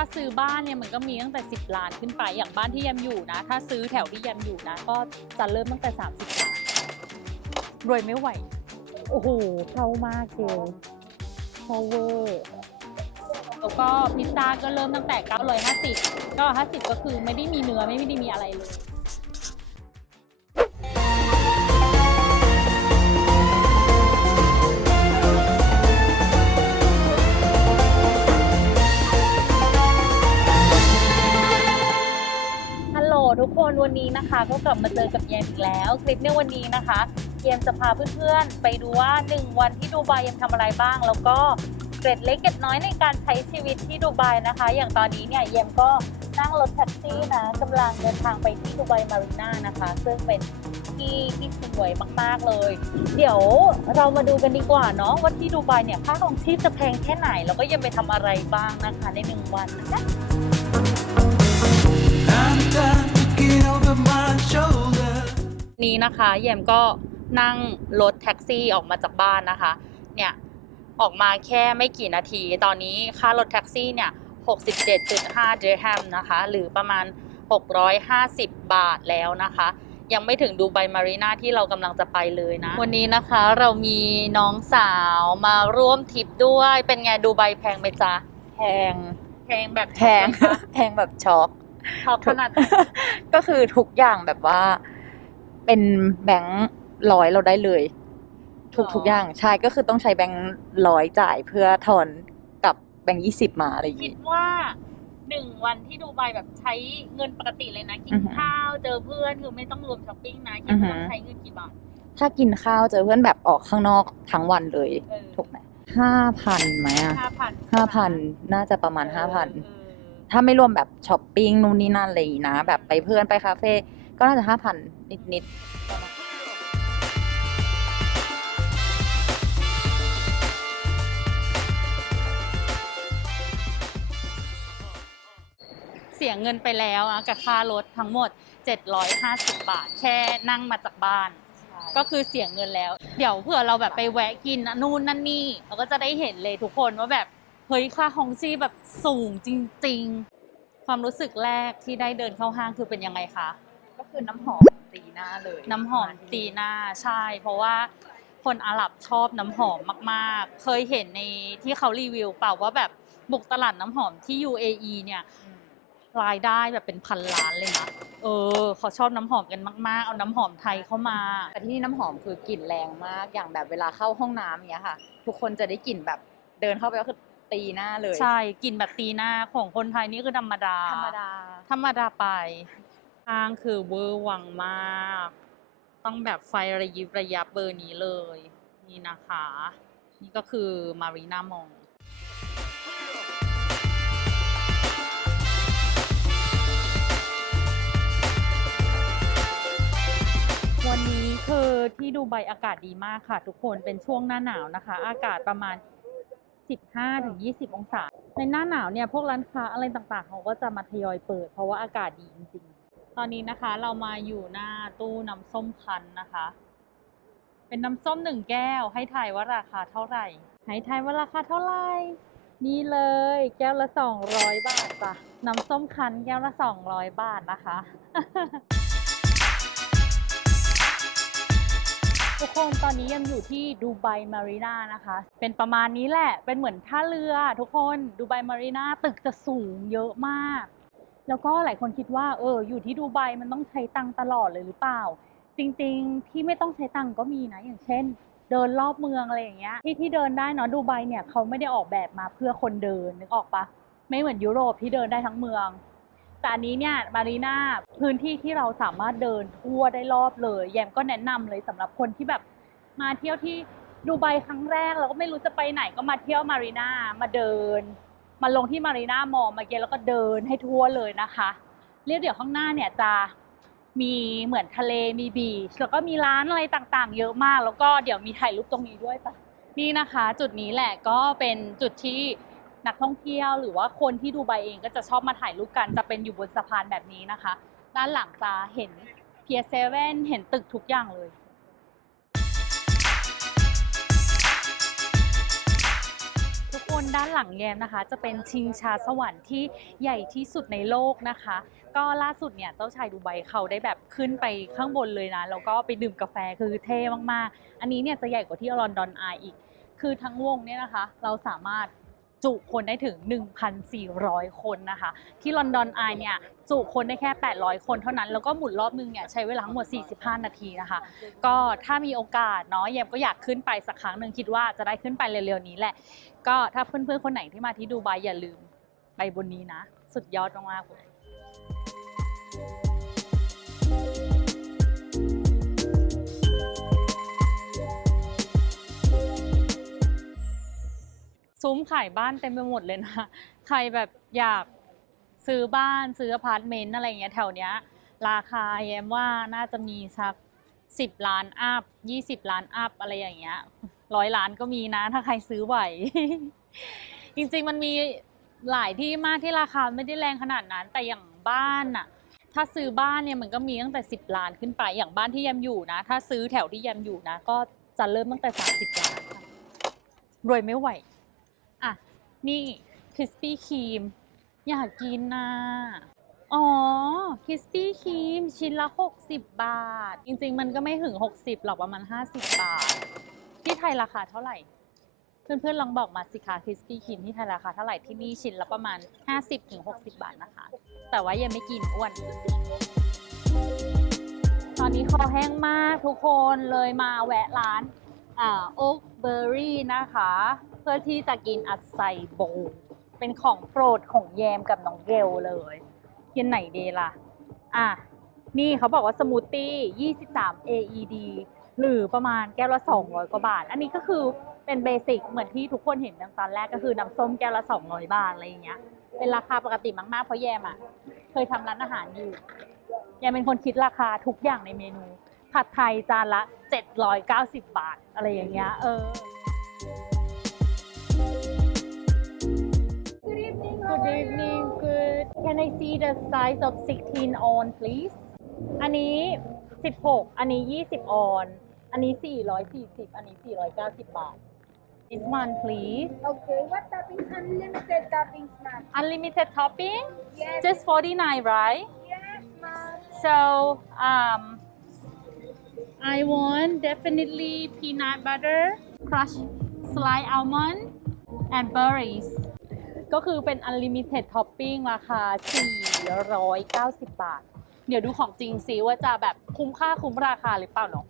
ถ้าซื้อบ้านเนี่ยมันก็มีตั้งแต่ 10 ล้านขึ้นไป อย่างบ้านที่แยมอยู่นะ ถ้าซื้อแถวที่แยมอยู่นะ ก็จะเริ่มตั้งแต่ 30 ล้าน รวยไม่ไหว โอ้โหเข้ามากเกลพาวเวอร์แล้วก็พิซซ่าก็เริ่มตั้งแต่ 950ก็50 ก็คือไม่ได้มีเนื้อไม่ได้มีอะไรเลย กคนวันนี้นะคะ ก็กลับมาเจอกับเยมอีกแล้ว คลิปในวันนี้นะคะ เยมจะพาเพื่อนๆ ไปดูว่า 1 วันที่ดูไบเยมทำอะไรบ้าง แล้วก็เกร็ดเล็กเกร็ดน้อยในการใช้ชีวิตที่ดูไบนะคะ อย่างตอนนี้เนี่ยเยมก็นั่งรถแท็กซี่นะกำลังเดินทางไปที่ดูไบมารีน่านะคะ ซึ่งเป็นที่ที่สวยมากๆเลย เดี๋ยวเรามาดูกันดีกว่าเนาะว่าที่ดูไบเนี่ยค่าของชีพจะแพงแค่ไหน แล้วก็ยังไปทำอะไรบ้างนะคะในหนึ่งวันนะคะ นี้นะคะแยมก็นั่งรถแท็กซี่ออกมาจากบ้านนะคะ เนี่ยออกมาแค่ไม่กี่นาที ตอนนี้ค่ารถแท็กซี่เนี่ย 67.5 เดรฮัมนะคะ หรือประมาณ 650 บาทแล้วนะคะ ยังไม่ถึงดูไบมารีนาที่เรากำลังจะไปเลยนะ วันนี้นะคะเรามีน้องสาวมาร่วมทริปด้วย เป็นไงดูไบแพงไหมจ๊ะ แพง แพงแบบแพง แพงแบบช็อกช็อกขนาดไหนก็คือทุกอย่างแบบว่า เป็นแบงค์ร้อยเราได้เลย ทุกทุกอย่างใช่ก็คือต้องใช้แบงค์ร้อยจ่ายเพื่อถอนกับแบงค์ยี่สิบมาอะไรอย่างคิงี้ ดว่าหนึ่งวันที่ดูไบแบบใช้เงินปกติเลยนะ กิอืนอหือข้าวเจอเพื่อนคือไม่ต้องรวมช้อปปิ้งนะคิดอือหืว่าอใช้เงินกี่บาทถ้ากินข้าวเจอเพื่อนแบบออกข้างนอกทั้งวันเลยเออถูกไหมห้าพันไหมอะห้าพันห้าพันน่าจะประมาณห้าพันถ้าไม่รวมแบบช้อปปิ้งนู่นนี่นั่นเลยนะ แบบไปเพื่อนไปคาเฟ่ ก็น่าจะห้าพันนิดเสียเงินไปแล้วอะกับค่ารถทั้งหมด 750 บาท แค่นั่งมาจากบ้านๆก็คือเสียเงินแล้ว เดี๋ยวเผื่อเราแบบไปแวะกินนู่นนั่นนี่ เราก็จะได้เห็นเลยทุกคนว่าแบบ เฮ้ยค่าของชีพแบบสูงจริง ๆ ความรู้สึกแรกที่ได้เดินเข้าห้างคือเป็นยังไงคะก็ คือน้ำหอมตีหน้าเลยน้ำหอมตีหน้าใช่ เพราะว่าคนอาหรับชอบน้ำหอมมากๆ เคยเห็นในที่เขารีวิวเปล่าว่าแบบบุกตลาดน้ำหอมที่ UAE เนี่ยอืมรายได้แบบเป็นพันล้านเลยนะ เออเขาชอบน้ำหอมกันมาก ๆ เอาน้ำหอมไทยเข้ามา แต่ที่นี่น้ำหอมคือกลิ่นแรงมาก อย่างแบบเวลาเข้าห้องน้ำเนี้ยค่ะ ทุกคนจะได้กลิ่นแบบเดินเข้าไปก็คือตีหน้าเลย ใช่ กลินแบบตีหน้าของคนไทยนี่คือธรรมดา ธรรมดา ธรรมดาไป ห้างคือเวอร์วังมาก ต้องแบบไฟระยิบระยับเบอร์นี้เลย นี่นะคะ นี่ก็คือมารีนามองวันนี้คือที่ดูไบอากาศดีมากค่ะ ทุกคนเป็นช่วงหน้าหนาวนะคะ อากาศประมาณ 15-20 องศา ในหน้าหนาวเนี่ยพวกร้านค้าอะไรต่างๆ เขาก็จะมาทยอยเปิด เพราะว่าอากาศดีจริงๆ ตอนนี้นะคะเรามาอยู่หน้าตู้น้ำส้มคันนะคะ เป็นน้ำส้มหนึ่งแก้ว ให้ทายว่าราคาเท่าไหร่ ให้ทายว่าราคาเท่าไหร่ นี่เลยแก้วละ200บาทจ้ะน้ำส้มคันแก้วละ200บาทนะคะทุกคนตอนนี้ยังอยู่ที่ดูไบมารีนานะคะ เป็นประมาณนี้แหละ เป็นเหมือนท่าเรือทุกคนดูไบมารีนาตึกจะสูงเยอะมาก แล้วก็หลายคนคิดว่าเอออยู่ที่ดูไบมันต้องใช้ตังตลอดเลยหรือเปล่า จริงๆที่ไม่ต้องใช้ตังก็มีนะอย่างเช่น เดินรอบเมืองอะไรอย่างเงี้ยที่ที่เดินได้เนาะดูไบเนี่ยเขาไม่ได้ออกแบบมาเพื่อคนเดินนึกออกปะไม่เหมือนยุโรปที่เดินได้ทั้งเมืองแต่อันนี้เนี่ยมารีนาพื้นที่ที่เราสามารถเดินทั่วได้รอบเลย แยมก็แนะนำเลยสำหรับคนที่แบบมาเที่ยวที่ดูไบครั้งแรกแล้วก็ไม่รู้จะไปไหนก็มาเที่ยวมารีนามาเดิน มาลงที่มารีนามอลมาเก็ตแล้วก็เดินให้ทั่วเลยนะคะเรียกเดี๋ยวข้างหน้าเนี่ยจะมีเหมือนทะเลมีบีชแล้วก็มีร้านอะไรต่างๆ เยอะมาก แล้วก็เดี๋ยวมีถ่ายรูปตรงนี้ด้วยปะนี่นะคะ จุดนี้แหละก็เป็นจุดที่นักท่องเที่ยวหรือว่าคนที่ดูไบเองก็จะชอบมาถ่ายรูปกันจะเป็นอยู่บนสะพานแบบนี้นะคะ ด้านหลังจะเห็นเพียเซเว่นเห็นตึกทุกอย่างเลย ทุกคนด้านหลังแยมนะคะ จะเป็นชิงชาสวรรค์ที่ใหญ่ที่สุดในโลกนะคะ ก็ล่าสุดเนี่ยเจ้าชายดูไบเขาได้แบบขึ้นไปข้างบนเลยนะแล้วก็ไปดื่มกาแฟคือเท่มากๆ อันนี้เนี่ยจะใหญ่กว่าที่ลอนดอนอายอีก คือทั้งวงเนี่ยนะคะ เราสามารถจุคนได้ถึง 1,400 คนนะคะ ที่ลอนดอนอายเนี่ยจุคนได้แค่ 800 คนเท่านั้น แล้วก็หมุนรอบนึงเนี่ยใช้เวลาทั้งหมด 45 นาทีนะคะ ก็ถ้ามีโอกาสเนาะแยมก็อยากขึ้นไปสักครั้งหนึ่งคิดว่าจะได้ขึ้นไปเร็วๆนี้แหละ ก็ถ้าเพื่อนๆคนไหนที่มาที่ดูไบอย่าลืมไปบนนี้นะ สุดยอดมากๆเลยซุ้มขายบ้านเต็มไปหมดเลยนะ ใครแบบอยากซื้อบ้านซื้ออพาร์ตเมนต์อะไรเงี้ยแถวเนี้ย ราคาแยมว่าน่าจะมีสักสิบล้านอัพยี่สิบล้านอัพอะไรอย่างเงี้ย ร้อยล้านก็มีนะ ถ้าใครซื้อไหว จริงๆมันมีหลายที่มากที่ราคาไม่ได้แรงขนาดนั้น แต่อย่างบ้านน่ะถ้าซื้อบ้านเนี่ยมันก็มีตั้งแต่สิบล้านขึ้นไป อย่างบ้านที่ยมอยู่นะ ถ้าซื้อแถวที่ยมอยู่นะ ก็จะเริ่มตั้งแต่สามสิบล้านรวยไม่ไหว อะ นี่คริสปี้ครีมอยากกินนะอ๋อคริสปี้ครีมชิ้นละ 60 บาท จริงๆ มันก็ไม่ถึง 60 หรอกประมาณ 50 บาท ที่ไทยราคาเท่าไหร่ เพื่อนๆลองบอกมาสิคะคริสปี้ครีมที่ไทยราคาเท่าไหร่ที่นี่ชิ้นละประมาณ 50-60 บาทนะคะ แต่ว่ายังไม่กินอ้วน ตอนนี้คอแห้งมากทุกคนเลยมาแวะร้านอ่าโอ๊กเบอร์รี่นะคะ เพื่อที่จะกินอัดไซโบ เป็นของโปรดของแยมกับน้องเกลเลย กินไหนดีล่ะ อะ นี่เขาบอกว่าสมูทตี้ 23 AED หรือประมาณแก้วละ 200 กว่าบาท อันนี้ก็คือเป็นเบสิกเหมือนที่ทุกคนเห็นตอนแรกก็คือน้ำส้มแก้วละ 200 บาทอะไรอย่างเงี้ย เป็นราคาปกติมากๆ เพราะแยมอะเคยทำร้านอาหารอยู่แยมเป็นคนคิดราคาทุกอย่างในเมนู ผัดไทยจานละ 790 บาทอะไรอย่างเงี้ย เออ Good evening. Good evening. Good. Can I see the size of 16 on, please? อันนี้ 16 อันนี้ 20 ออน อันนี้ 440 อันนี้ 490 บาท This one, please. Okay, what toppings? Unlimited toppings, ma'am. Unlimited topping? Yes. Just 49, right? yes, ma'am. So, um, I want definitely peanut butter, crushed sliced almond, and berries. ก็คือเป็น unlimited topping ราคา 490 บาท เดี๋ยวดูของจริงซิว่าจะแบบคุ้มค่าคุ้มราคาหรือเปล่าเนาะ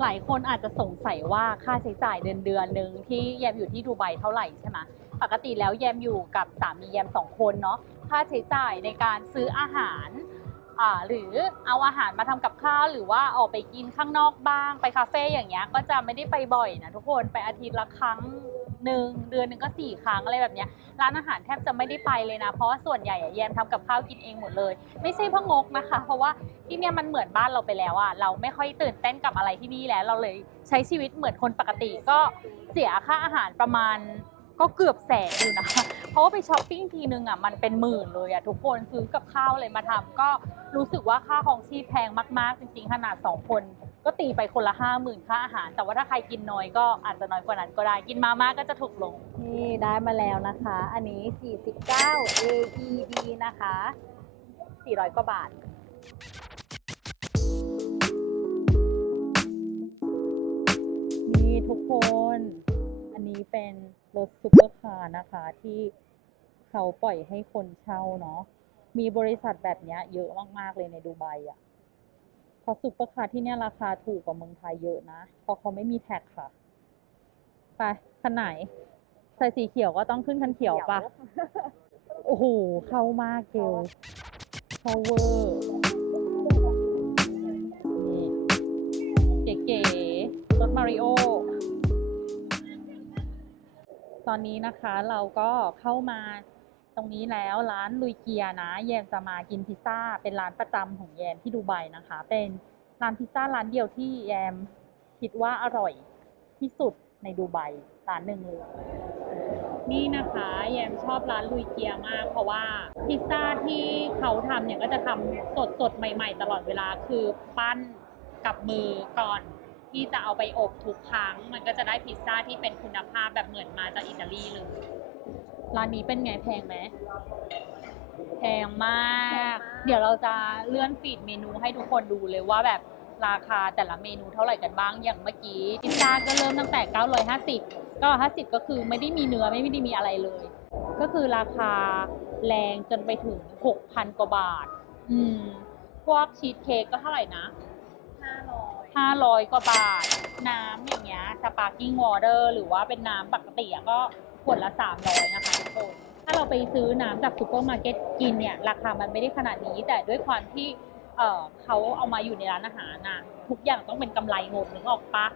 หลายคนอาจจะสงสัยว่าค่าใช้จ่ายเดือนเดือนหนึ่งที่แยมอยู่ที่ดูไบเท่าไหร่ใช่ไหมปกติแล้วแยมอยู่กับสามีแยมสองคนเนาะค่าใช้จ่ายในการซื้ออาหารหรือเอาอาหารมาทำกับข้าวหรือว่าออกไปกินข้างนอกบ้าง ไปคาเฟ่อย่างเงี้ยก็จะไม่ได้ไปบ่อยนะทุกคนไปอาทิตย์ละครั้ง หนึ่งเดือนหนึ่งก็สี่ครั้งอะไรแบบเนี้ยร้านอาหารแทบจะไม่ได้ไปเลยนะ เพราะว่าส่วนใหญ่อะแยมทำกับข้าวกินเองหมดเลย ไม่ใช่เพราะงกนะคะ เพราะว่าที่เนี่ยมันเหมือนบ้านเราไปแล้วอะเราไม่ค่อยตื่นเต้นกับอะไรที่นี่แล้วเราเลยใช้ชีวิตเหมือนคนปกติก็เสียค่าอาหารประมาณ ก็เกือบแสนอยู่นะ เพราะว่าไปช้อปปิ้งทีนึงอะมันเป็นหมื่นเลยอะทุกคนซื้อกับข้าวอะไรมาทำก็รู้สึกว่าค่าของชีพแพงมากๆ จริงๆขนาด 2 คน ก็ตีไปคนละห้าหมื่นค่าอาหาร แต่ว่าถ้าใครกินน้อยก็อาจจะน้อยกว่านั้นก็ได้ กินมาม่าก็จะถูกลง นี่ได้มาแล้วนะคะ อันนี้ 49 AED นะคะ 400 กว่าบาทนี่ทุกคน อันนี้เป็นรถซุปเปอร์คาร์นะคะที่เขาปล่อยให้คนเช่าเนาะมีบริษัทแบบเนี้ยเยอะมาก ๆ เลยในดูไบอะ่ะ เพราะซุปเปอร์คาร์ที่เนี่ยราคาถูกกว่าเมืองไทยเยอะนะ เพราะเขาไม่มีแท็กค่ะ ไปคันไหน ใส่สีเขียวก็ต้องขึ้นคันเขียวปะโอ้โห เข้ามากเกลเข้าเวอร์นี่เก๋ๆรถมาริโอ ตอนนี้นะคะเราก็เข้ามา ตรงนี้แล้วร้านลุยเกียนะแยมจะมากินพิซซ่า เป็นร้านประจำของแยมที่ดูไบนะคะ เป็นร้านพิซซ่าร้านเดียวที่แยมคิดว่าอร่อยที่สุดในดูไบร้านหนึ่งเลยนี่นะคะแยมชอบร้านลุยเกียมาก เพราะว่าพิซซ่าที่เขาทำเนี่ยก็จะทำสดสดใหม่ ๆ ตลอดเวลาคือปั้นกับมือก่อนที่จะเอาไปอบทุกครั้ง มันก็จะได้พิซซ่าที่เป็นคุณภาพแบบเหมือนมาจากอิตาลีเลย ร้านนี้เป็นไงแพงไหมแพงมาก เดี๋ยวเราจะเลื่อนฟีดเมนูให้ทุกคนดูเลยว่าแบบราคาแต่ละเมนูเท่าไหร่กันบ้างอย่างเมื่อกี้พิซซ่าก็เริ่มตั้งแต่ 950 950 ก็คือไม่ได้มีเนื้อไม่ได้มีอะไรเลย ก็คือราคาแรงจนไปถึง 6,000 กว่าบาท อืม พวกชีสเค้กก็เท่าไหร่นะห้าร้อย500 กว่าบาท น้ำอย่างเงี้ยสปาร์กิ้งวอเตอร์หรือว่าเป็นน้ำปกติอะก็ ขวดละ 300 นะคะทุกคนถ้าเราไปซื้อน้ำจากซูเปอร์มาร์เก็ตกินเนี่ยราคามันไม่ได้ขนาดนี้ แต่ด้วยความที่เเขาเอามาอยู่ในร้านอาหารนะทุกอย่างต้องเป็นกำไรหมดนึกออกปะ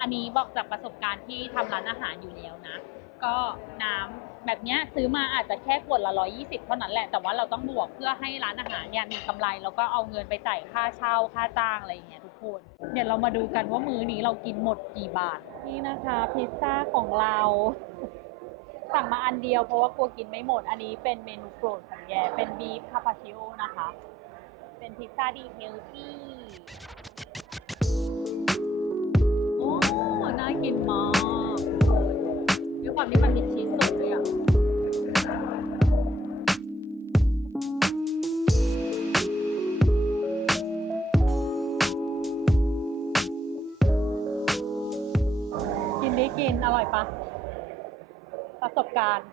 อันนี้บอกจากประสบการณ์ที่ทำร้านอาหารอยู่แล้วนะ ก็น้ำแบบเนี้ยซื้อมาอาจจะแค่ขวดละ120 เท่านั้นแหละ แต่ว่าเราต้องบวกเพื่อให้ร้านอาหารเนี่ยมีกำไรแล้วก็เอาเงินไปจ่ายค่าเช่าค่าจ้างอะไรอย่างเงี้ยทุกคน เดี๋ยวเรามาดูกันว่ามื้อนี้เรากินหมดกี่บาท นี่นะคะพิซซ่าของเรา สั่งมาอันเดียวเพราะว่ากลัวกินไม่หมด อันนี้เป็นเมนูโปรดของแยเป็นบีฟคาปาชิโอนะคะ เป็นพิซซ่าดีเฮลตี้โอ้น่ากินมากด้วยความที่มันมีชีสสดด้วยอะกินได้กินอร่อยปะ ประสบการณ์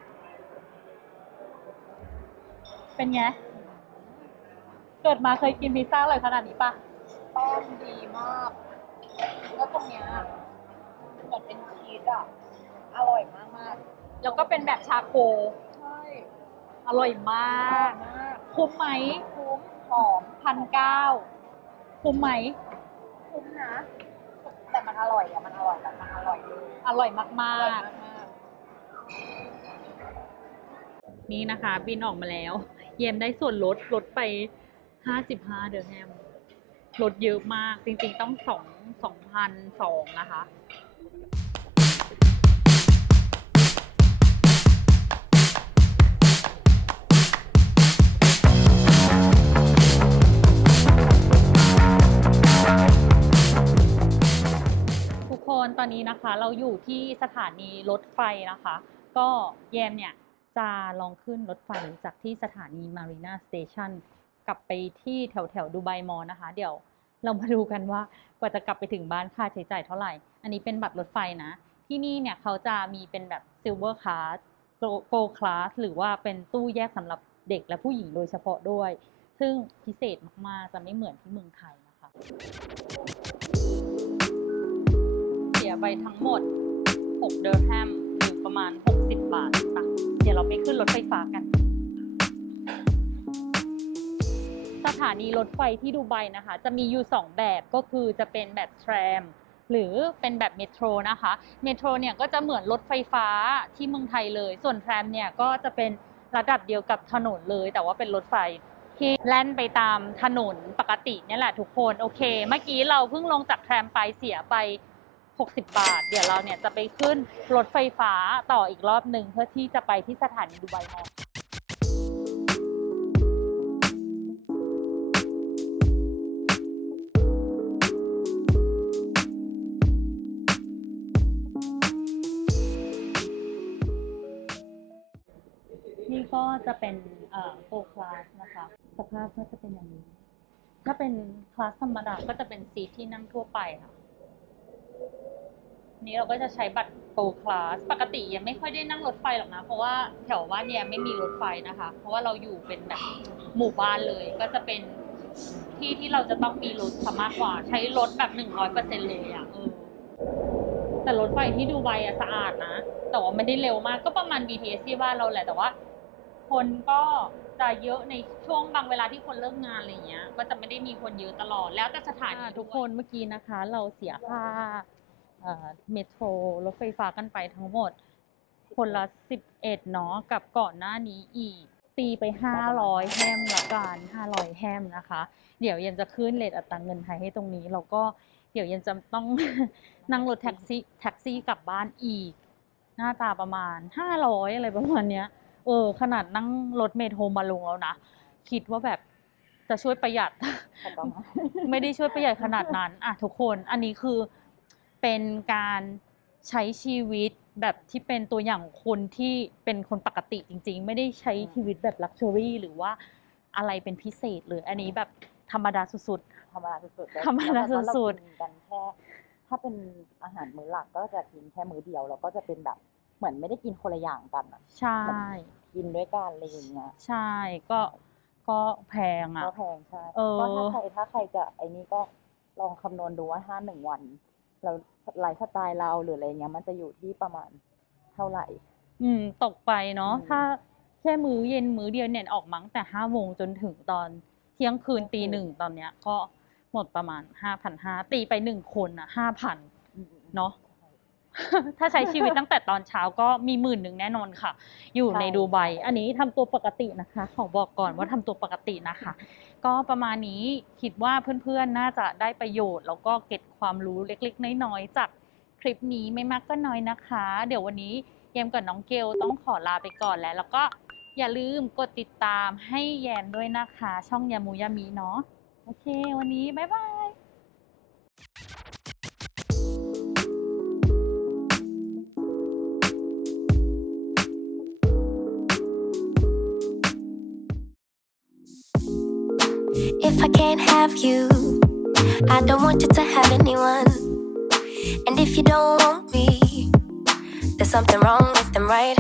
เป็นไง เกิดมาเคยกินพิซซ่าอร่อยขนาดนี้ปะต้อมดีมาก แล้วตรงเนี้ยเหมือนเป็นชีสอะ อร่อยมากมากแล้วก็เป็นแบบชาโค ๆใช่อร่อยมาก มากคุ้มไหมคุ้มหอมพันเก้าคุ้มไหม คุ้มนะ แต่มันอร่อยอะ มันอร่อยแต่มันอร่อยเลยอร่อยมาอร่อยกมากๆ นี่นะคะ บินออกมาแล้ว เยมได้ส่วนลดลดไป 55 เดอร์แฮมลดเยอะมากจริงๆต้องสองสองพันสองนะคะทุกคนตอนนี้นะคะเราอยู่ที่สถานีรถไฟนะคะ ก็แยมเนี่ยจะลองขึ้นรถไฟจากที่สถานีมารีนาสเตชันกลับไปที่แถวแถวดูไบมอลนะคะ เดี๋ยวเรามาดูกันว่ากว่าจะกลับไปถึงบ้านค่าใช้จ่ายเท่าไหร่ อันนี้เป็นบัตรรถไฟนะ ที่นี่เนี่ยเขาจะมีเป็นแบบซิลเวอร์คลาสโกลคลาสหรือว่าเป็นตู้แยกสำหรับเด็กและผู้หญิงโดยเฉพาะด้วย ซึ่งพิเศษมากๆจะไม่เหมือนที่เมืองไทยนะคะ เสียไปทั้งหมด 6 เดอร์แฮม ประมาณ 60 บาทปะเดี๋ยวเราไปขึ้นรถไฟฟ้ากัน สถานีรถไฟที่ดูไบนะคะ จะมีอยู่ 2 แบบก็คือจะเป็นแบบแทรมหรือเป็นแบบเมโทรนะคะ เมโทรเนี่ยก็จะเหมือนรถไฟฟ้าที่เมืองไทยเลย ส่วนแทรมเนี่ยก็จะเป็นระดับเดียวกับถนนเลย แต่ว่าเป็นรถไฟที่แล่นไปตามถนนปกติเนี่ยแหละทุกคน โอเค เมื่อกี้เราเพิ่งลงจากแทรมไปเสียไป 60 บาท เดี๋ยวเราเนี่ยจะไปขึ้นรถไฟฟ้าต่ออีกรอบหนึ่งเพื่อที่จะไปที่สถานีดูไบมอลล์นี่ก็จะเป็นโกคลาสนะคะ สภาพก็จะเป็นอย่างนี้ ถ้าเป็นคลาสธรรมดาก็จะเป็นซีทที่นั่งทั่วไปค่ะ นี้เราก็จะใช้บัตรโกลคลาส ปกติยังไม่ค่อยได้นั่งรถไฟหรอกนะ เพราะว่าแถวบ้านเนี่ยไม่มีรถไฟนะคะ เพราะว่าเราอยู่เป็นแบบหมู่บ้านเลย ก็จะเป็นที่ที่เราจะต้องมีรถซะมากกว่า ใช้รถแบบหนึ่งร้อยเปอร์เซ็นเลยอะ่ะเออแต่รถไฟที่ดูไบอะสะอาดนะ แต่ว่าไม่ได้เร็วมากก็ประมาณ BTS ที่บ้านเราแหละ แต่ว่า คนก็จะเยอะในช่วงบางเวลาที่คนเลิกงานอะไรเงี้ย ก็จะไม่ได้มีคนเยอะตลอดแล้วแต่สถานีทุกคนเมื่อกี้นะคะ เราเสียค่า เอ่อเมโทรรถไฟฟ้ากันไปทั้งหมด คนละสิบเอ็ดเนาะกับก่อนหน้านี้อีก ตีไปห้าร้อยแฮมละกันห้าร้อยแฮมนะคะ เดี๋ยวยังจะขึ้นเลทอัตราเงินไทยให้ตรงนี้ แล้วก็เดี๋ยวยังจะต้องนั่งรถแท็กซี่แท็กซี่กลับบ้านอีก หน้าตาประมาณห้าร้อยอะไรประมาณเนี้ยเออขนาดนั่งรถเมโทรมาลงแล้วนะ คิดว่าแบบจะช่วยประหยัดๆไม่ได้ช่วยประหยัดขนาดนั้นอะทุกคนอันนี้คือ เป็นการใช้ชีวิตแบบที่เป็นตัวอย่างของคนที่เป็นคนปกติจริง ๆ ไม่ได้ใช้ชีวิตแบบลักชัวรี่หรือว่าอะไรเป็นพิเศษเลยอันนี้แบบธรรมดาสุด ธรรมดาสุดๆแล้วธรรมดาแล้วแบบว่สุดๆเรากินกันแค่ถ้าเป็นอาหารมื้อหลักก็จะกินแค่มื้อเดียวแล้วก็จะเป็นแบบเหมือนไม่ได้กินคนละอย่างกันอะๆ ใช่ กินด้วยกันอะไรอย่างเงี้ยใช่ก็ก็แพงอะ ก็แพงใช่เออ ก็ถ้าใครถ้าใครจะไอ้นี่ก็ลองคำนวณดูว่าห้าหนึ่งวัน แล้วไลฟ์สไตล์เราหรืออะไรเงี้ย มันจะอยู่ที่ประมาณเท่าไหร่ อืม ตกไปเนาะ อืม ถ้าแค่มื้อเย็นมื้อเดียวเนี่ยออกมาตั้งแต่ห้าโมงจนถึงตอนเที่ยงคืนตีหนึ่งตอนเนี้ย ก็หมดประมาณห้าพันห้าตีไปหนึ่งคนอะห้าพัน เนอะ ถ้าใช้ชีวิตตั้งแต่ตอนเช้าก็มีหมื่นหนึ่งแน่นอนค่ะ อยู่ในใช่ ดูไบใช่อันนี้ทำตัวปกตินะคะ ขอบอกก่อนว่าทำตัวปกตินะคะ ก็ประมาณนี้คิดว่าเพื่อนๆ น่าจะได้ประโยชน์ แล้วก็เก็บความรู้เล็กๆ น้อยๆ จากคลิปนี้ไม่มากก็น้อยนะคะ เดี๋ยววันนี้แยมกับน้องเกลต้องขอลาไปก่อนแล้ว แล้วก็อย่าลืมกดติดตามให้แยมด้วยนะคะ ช่องยามูยามีเนาะโอเค วันนี้บ๊ายบาย I can't have you, I don't want you to have anyone. And if you don't want me, there's something wrong with them, right?